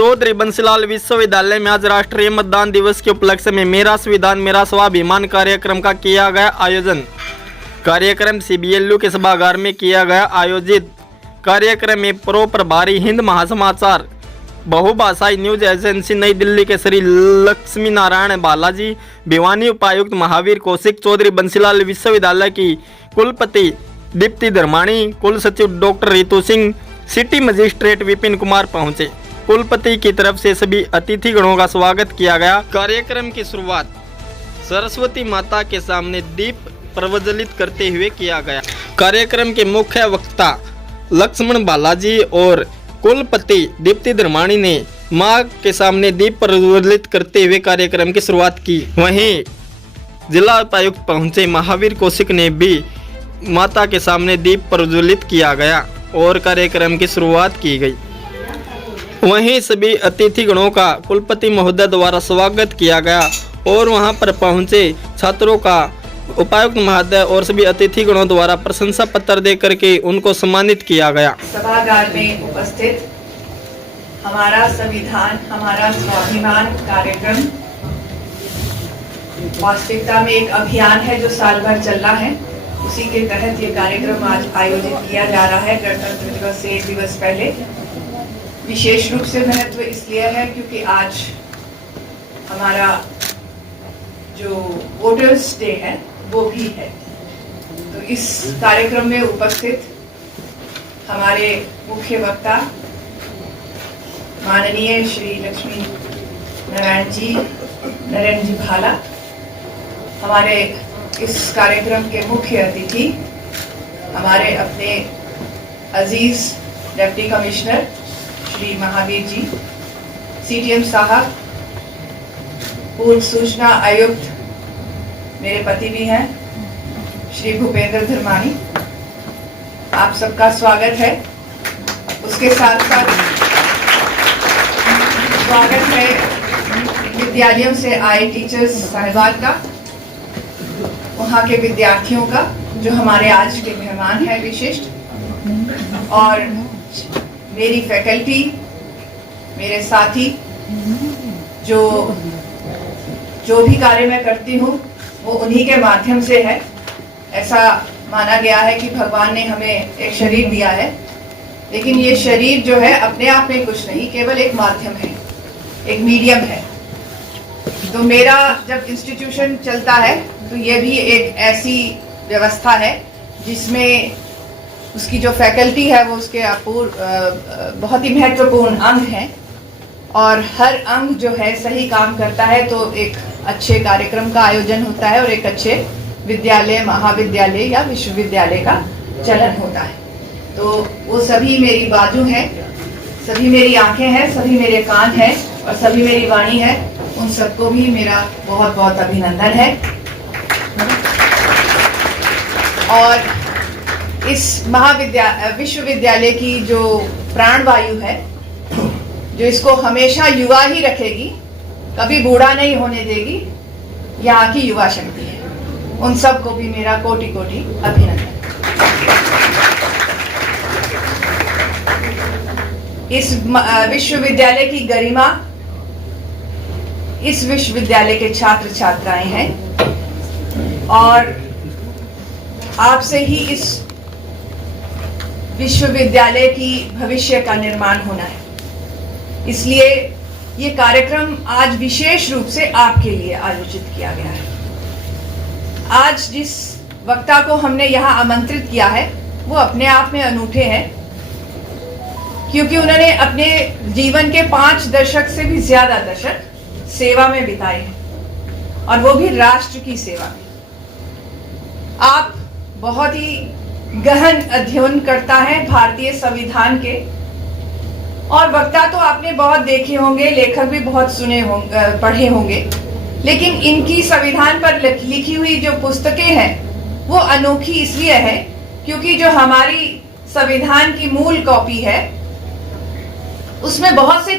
चौधरी बंसीलाल विश्वविद्यालय में आज राष्ट्रीय मतदान दिवस के उपलक्ष्य में मेरा संविधान मेरा स्वाभिमान कार्यक्रम का किया गया आयोजन। कार्यक्रम सीबीएलयू के सभागार में किया गया आयोजित कार्यक्रम में प्रो प्रभारी हिंद महासमाचार बहुभाषाई न्यूज एजेंसी नई दिल्ली के श्री लक्ष्मी नारायण बालाजी, भिवानी उपायुक्त महावीर कौशिक, चौधरी बंसीलाल विश्वविद्यालय की कुलपति दीप्ति धर्माणी, कुल सचिव doctor Ritu Singh, city magistrate Vipin Kumar पहुंचे। कुलपति की तरफ से सभी अतिथिगणों का स्वागत किया गया। कार्यक्रम की शुरुआत सरस्वती माता के सामने दीप प्रज्वलित करते हुए किया गया। कार्यक्रम के मुख्य वक्ता लक्ष्मण बालाजी और कुलपति दीप्ति धर्माणी ने मां के सामने दीप प्रज्वलित करते हुए कार्यक्रम की शुरुआत की। वहीं जिला उपायुक्त पहुंचे महावीर कौशिक ने भी माता के सामने दीप प्रज्वलित किया गया और कार्यक्रम की शुरुआत की गई। वहीं सभी अतिथिगणों का कुलपति महोदय द्वारा स्वागत किया गया और वहां पर पहुंचे छात्रों का उपायुक्त महोदय और सभी अतिथिगणों द्वारा प्रशंसा पत्र देकर के उनको सम्मानित किया गया। सभागार में उपस्थित हमारा संविधान हमारा स्वाभिमान कार्यक्रम वास्तविकता में एक अभियान है जो साल भर चल रहा है। उसी के तहत ये कार्यक्रम आज आयोजित किया जा रहा है। गणतंत्र दिवस से एक दिवस पहले विशेष रूप से महत्व इसलिए है क्योंकि आज हमारा जो वोटर्स डे है वो भी है। तो इस कार्यक्रम में उपस्थित हमारे मुख्य वक्ता माननीय श्री लक्ष्मी नारायण जी भाला, हमारे इस कार्यक्रम के मुख्य अतिथि हमारे अपने अजीज deputy commissioner Shri Mahavir ji, CTM साहब, पूर्व सूचना आयुक्त मेरे पति भी हैं श्री भूपेंद्र धर्माणी, आप सबका स्वागत है। उसके साथ साथ स्वागत है विद्यालयों से आए टीचर्स साहिबान का, वहाँ के विद्यार्थियों का जो हमारे आज के मेहमान हैं विशिष्ट, और मेरी फैकल्टी, मेरे साथी, जो भी कार्य मैं करती हूँ वो उन्हीं के माध्यम से है। ऐसा माना गया है कि भगवान ने हमें एक शरीर दिया है, लेकिन ये शरीर जो है अपने आप में कुछ नहीं, केवल एक माध्यम है, एक मीडियम है। तो मेरा जब इंस्टीट्यूशन चलता है तो ये भी एक ऐसी व्यवस्था है जिसमें उसकी जो फैकल्टी है वो उसके बहुत ही महत्वपूर्ण अंग हैं, और हर अंग जो है सही काम करता है तो एक अच्छे कार्यक्रम का आयोजन होता है और एक अच्छे विद्यालय, महाविद्यालय या विश्वविद्यालय का चलन होता है। तो वो सभी मेरी बाजू हैं, सभी मेरी आंखें हैं, सभी मेरे कान हैं और सभी मेरी वाणी है। उन सबको भी मेरा बहुत बहुत अभिनंदन है। और इस विश्वविद्यालय की जो प्राणवायु है, जो इसको हमेशा युवा ही रखेगी, कभी बूढ़ा नहीं होने देगी, यहाँ की युवा शक्ति है। उन सब को भी मेरा कोटि कोटि अभिनंदन। इस विश्वविद्यालय की गरिमा इस विश्वविद्यालय के छात्र छात्राएं हैं और आपसे ही इस विश्वविद्यालय की भविष्य का निर्माण होना है। इसलिए ये कार्यक्रम आज विशेष रूप से आपके लिए आयोजित किया गया है। आज जिस वक्ता को हमने यहाँ आमंत्रित किया है वो अपने आप में अनूठे हैं, क्योंकि उन्होंने अपने जीवन के 5 दशक से भी ज्यादा दशक सेवा में बिताए हैं, और वो भी राष्ट्र की सेवा में। आप बहुत ही गहन अध्ययन करता है भारतीय संविधान के, और वक्ता तो आपने बहुत देखे होंगे, लेखक भी बहुत पढ़े होंगे, लेकिन इनकी संविधान पर लिखी हुई जो पुस्तकें हैं वो अनोखी इसलिए है क्योंकि जो हमारी संविधान की मूल कॉपी है उसमें बहुत से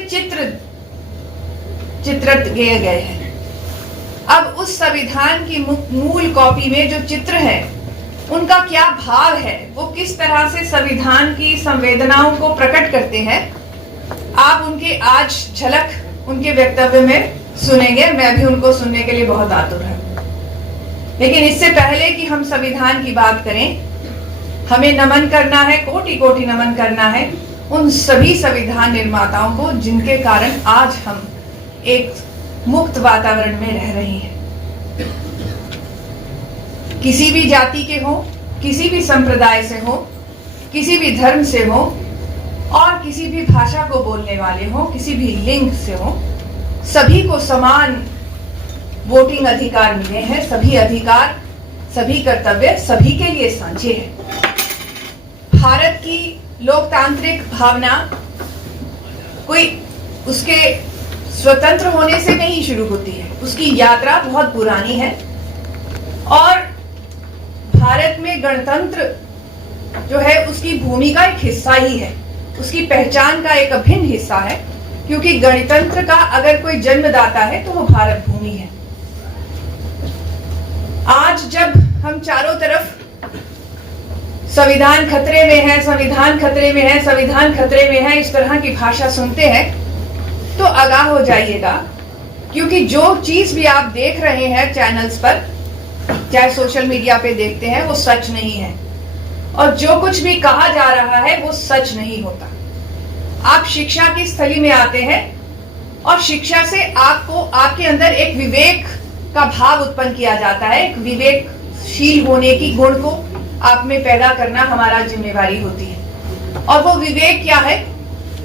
चित्रित किए गए हैं। अब उस संविधान की मूल कॉपी में जो चित्र है उनका क्या भाव है, वो किस तरह से संविधान की संवेदनाओं को प्रकट करते हैं, आप उनके आज झलक उनके वक्तव्य में सुनेंगे। मैं भी उनको सुनने के लिए बहुत आतुर हूं। लेकिन इससे पहले कि हम संविधान की बात करें, हमें नमन करना है, कोटि कोटि नमन करना है उन सभी संविधान निर्माताओं को जिनके कारण आज हम एक मुक्त वातावरण में रह रहे हैं। किसी भी जाति के हो, किसी भी संप्रदाय से हो, किसी भी धर्म से हो और किसी भी भाषा को बोलने वाले हो, किसी भी लिंग से हो, सभी को समान वोटिंग अधिकार मिले हैं। सभी अधिकार, सभी कर्तव्य सभी के लिए साझे हैं। भारत की लोकतांत्रिक भावना कोई उसके स्वतंत्र होने से नहीं शुरू होती है। उसकी यात्रा बहुत पुरानी है और भारत में गणतंत्र जो है उसकी भूमि का एक हिस्सा ही है, उसकी पहचान का एक अभिन्न हिस्सा है। क्योंकि गणतंत्र का अगर कोई जन्मदाता है तो वो भारत भूमि है। आज जब हम चारों तरफ संविधान खतरे में है, संविधान खतरे में है, संविधान खतरे में है, इस तरह की भाषा सुनते हैं तो आगाह हो जाइएगा। क्योंकि जो चीज भी आप देख रहे हैं चैनल्स पर, चाहे सोशल मीडिया पे देखते हैं, वो सच नहीं है। और जो कुछ भी कहा जा रहा है वो सच नहीं होता। आप शिक्षा की स्थली में आते हैं और शिक्षा से आपको, आपके अंदर एक विवेक का भाव उत्पन्न किया जाता है। एक विवेकशील होने की गुण को आप में पैदा करना हमारा जिम्मेवारी होती है। और वो विवेक क्या है?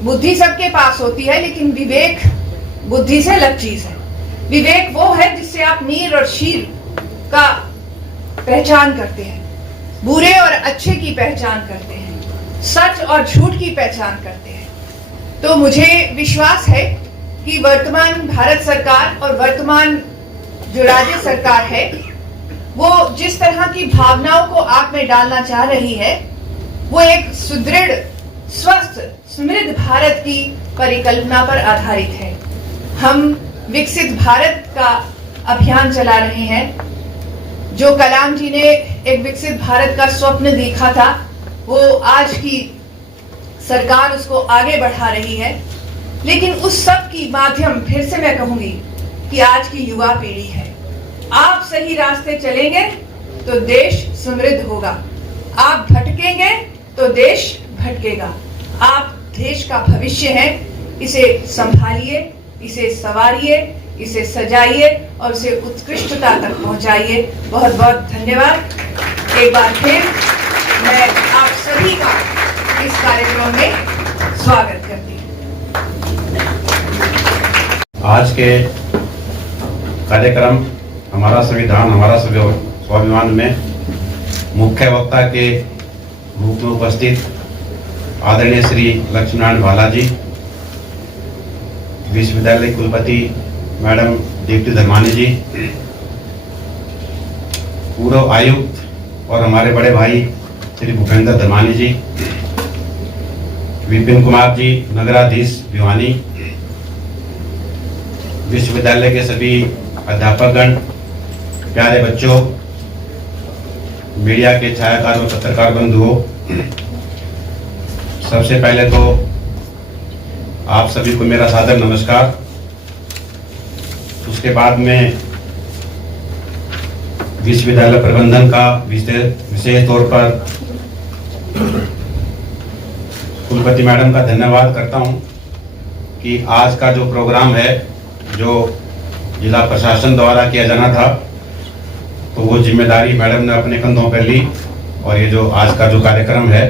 बुद्धि सबके पास होती है, लेकिन विवेक बुद्धि से अलग चीज है। विवेक वो है जिससे आप नीर और शीर का पहचान करते हैं, बुरे और अच्छे की पहचान करते हैं, सच और झूठ की पहचान करते हैं। तो मुझे विश्वास है कि वर्तमान भारत सरकार और वर्तमान जो राज्य सरकार है वो जिस तरह की भावनाओं को आप में डालना चाह रही है वो एक सुदृढ़, स्वस्थ, समृद्ध भारत की परिकल्पना पर आधारित है। हम विकसित भारत का अभियान चला रहे हैं। जो कलाम जी ने एक विकसित भारत का स्वप्न देखा था, वो आज की सरकार उसको आगे बढ़ा रही है। लेकिन उस सब की माध्यम, फिर से मैं कहूंगी कि आज की युवा पीढ़ी है। आप सही रास्ते चलेंगे तो देश समृद्ध होगा, आप भटकेंगे तो देश भटकेगा। आप देश का भविष्य हैं, इसे संभालिए, इसे संवारिए, इसे सजाइए और उसे उत्कृष्टता तक पहुंचाइए। बहुत बहुत धन्यवाद। एक बार फिर मैं आप सभी का इस कार्यक्रम में स्वागत करती हूँ। आज के कार्यक्रम हमारा संविधान हमारा स्वाभिमान में मुख्य वक्ता के रूप में उपस्थित आदरणीय श्री लक्ष्मीनारायण भाला जी, विश्वविद्यालय कुलपति मैडम दीप्ति धर्मानी जी, पूर्व आयुक्त और हमारे बड़े भाई श्री भूपेंद्र धर्मानी जी, विपिन कुमार जी नगराधीश भिवानी, विश्वविद्यालय के सभी अध्यापकगण, प्यारे बच्चों, मीडिया के छायाकार और पत्रकार बंधुओं, सबसे पहले तो आप सभी को मेरा सादर नमस्कार। उसके बाद में विश्वविद्यालय प्रबंधन का विशेष तौर पर कुलपति मैडम का धन्यवाद करता हूं कि आज का जो प्रोग्राम है, जो जिला प्रशासन द्वारा किया जाना था, तो वो जिम्मेदारी मैडम ने अपने कंधों पर ली और ये जो आज का जो कार्यक्रम है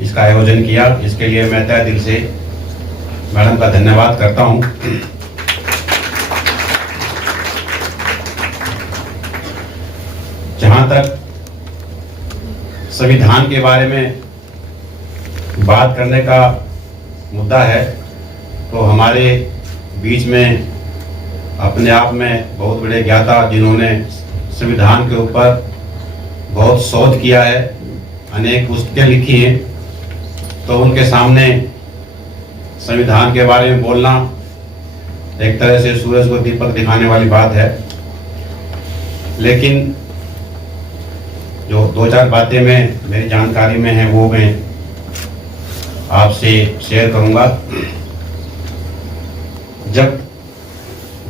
इसका आयोजन किया। इसके लिए मैं तहे दिल से मैडम का धन्यवाद करता हूं। जहां तक संविधान के बारे में बात करने का मुद्दा है, तो हमारे बीच में अपने आप में बहुत बड़े ज्ञाता जिन्होंने संविधान के ऊपर बहुत शोध किया है, अनेक पुस्तकें लिखी हैं, तो उनके सामने संविधान के बारे में बोलना एक तरह से सूरज को दीपक दिखाने वाली बात है। लेकिन जो दो चार बातें मैं मेरी जानकारी में हैं वो मैं आपसे शेयर करूंगा। जब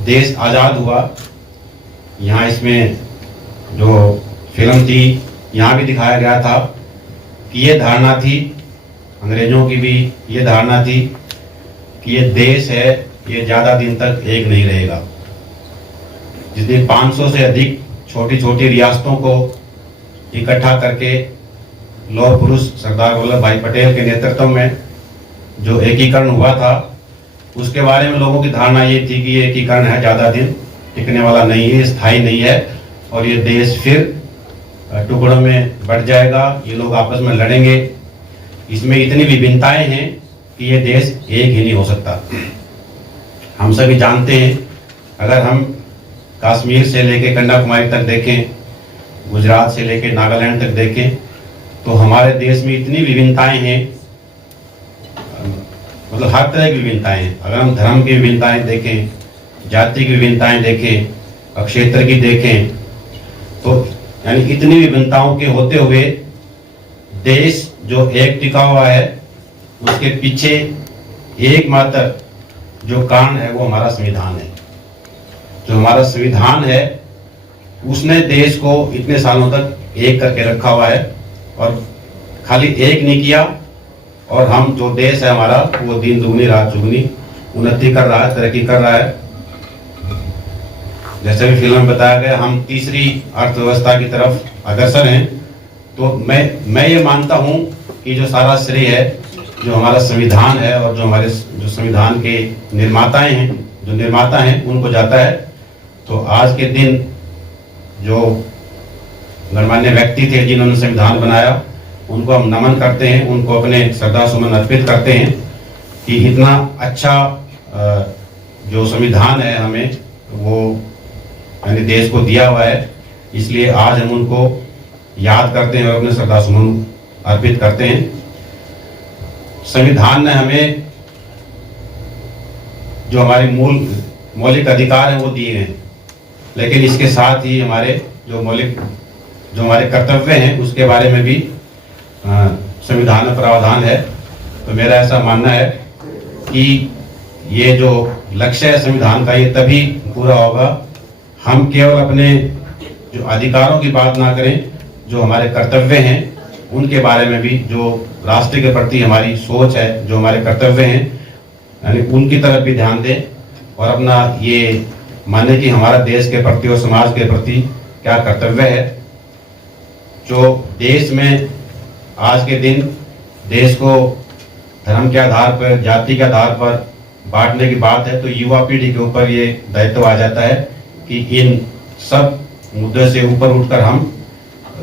देश आज़ाद हुआ, यहाँ इसमें जो फिल्म थी यहाँ भी दिखाया गया था कि ये धारणा थी, अंग्रेजों की भी ये धारणा थी कि ये देश है, ये ज़्यादा दिन तक एक नहीं रहेगा। जिसने 500 से अधिक छोटी छोटी रियासतों को इकट्ठा करके लौह पुरुष सरदार वल्लभ भाई पटेल के नेतृत्व में जो एकीकरण हुआ था, उसके बारे में लोगों की धारणा ये थी कि ये एकीकरण है, ज़्यादा दिन टिकने वाला नहीं है, स्थायी नहीं है और ये देश फिर टुकड़ों में बढ़ जाएगा, ये लोग आपस में लड़ेंगे। इसमें इतनी विभिन्नताएं हैं कि ये देश एक ही नहीं हो सकता। हम सभी जानते हैं, अगर हम कश्मीर से लेकर कन्याकुमारी तक देखें, गुजरात से लेकर नागालैंड तक देखें, तो हमारे देश में इतनी विभिन्नताएं हैं, मतलब हर तरह की विभिन्नताएं हैं। अगर हम धर्म की विभिन्नताएं देखें, जाति की विभिन्नताएं देखें, क्षेत्र की देखें, तो यानी इतनी विभिन्नताओं के होते हुए देश जो एक टिका हुआ है, उसके पीछे एकमात्र जो कारण है वो हमारा संविधान है। जो हमारा संविधान है उसने देश को इतने सालों तक एक करके रखा हुआ है और खाली एक नहीं किया, और हम जो देश है हमारा वो दिन दुगनी रात चुगनी उन्नति कर रहा है, तरक्की कर रहा है। जैसे भी फिल्म में बताया गया, हम तीसरी अर्थव्यवस्था की तरफ अग्रसर हैं। तो मैं ये मानता हूँ कि जो सारा श्रेय है जो हमारा संविधान है और जो हमारे जो संविधान के निर्माता हैं उनको जाता है। तो आज के दिन जो गणमान्य व्यक्ति थे जिन्होंने संविधान बनाया, उनको हम नमन करते हैं, उनको अपने श्रद्धा सुमन अर्पित करते हैं कि इतना अच्छा जो संविधान है हमें वो यानी देश को दिया हुआ है। इसलिए आज हम उनको याद करते हैं और अपने श्रद्धा सुमन अर्पित करते हैं। संविधान ने हमें जो हमारे मौलिक अधिकार हैं वो दिए हैं, लेकिन इसके साथ ही हमारे जो हमारे कर्तव्य हैं उसके बारे में भी संविधान में प्रावधान है। तो मेरा ऐसा मानना है कि ये जो लक्ष्य है संविधान का, ये तभी पूरा होगा हम केवल अपने जो अधिकारों की बात ना करें, जो हमारे कर्तव्य हैं उनके बारे में भी, जो राष्ट्र के प्रति हमारी सोच है, जो हमारे कर्तव्य हैं यानी उनकी तरफ भी ध्यान दें और अपना ये माने कि हमारा देश के प्रति और समाज के प्रति क्या कर्तव्य है। जो देश में आज के दिन देश को धर्म के आधार पर, जाति के आधार पर बांटने की बात है, तो युवा पीढ़ी के ऊपर ये दायित्व आ जाता है कि इन सब मुद्दों से ऊपर उठकर हम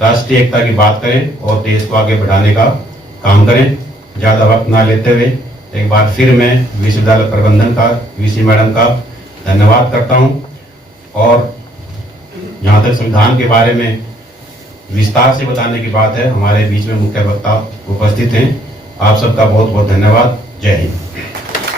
राष्ट्रीय एकता की बात करें और देश को आगे बढ़ाने का काम करें। ज़्यादा वक्त ना लेते हुए एक बार फिर मैं विश्वविद्यालय प्रबंधन का, वीसी मैडम का धन्यवाद करता हूं। और जहाँ तक संविधान के बारे में विस्तार से बताने की बात है, हमारे बीच में मुख्य वक्ता उपस्थित हैं। आप सबका बहुत बहुत धन्यवाद। जय हिंद।